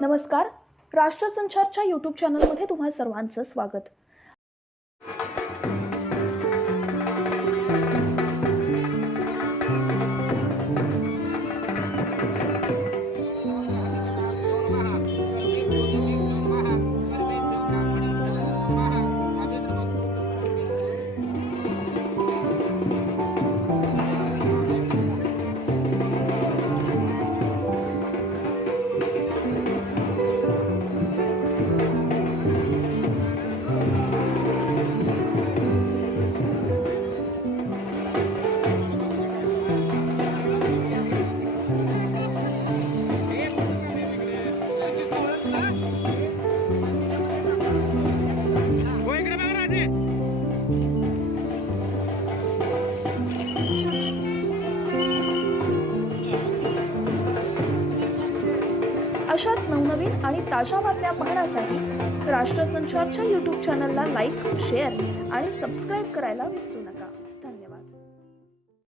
नमस्कार. राष्ट्रसंचारच्या यूट्यूब चॅनलमध्ये तुम्हा सर्वांचं स्वागत. अशाच नवनवीन आणि ताज्या बातम्या पाहण्यासाठी राष्ट्रसंचारच्या यूट्यूब चॅनलला लाईक, शेअर आणि सबस्क्राईब करायला विसरू नका.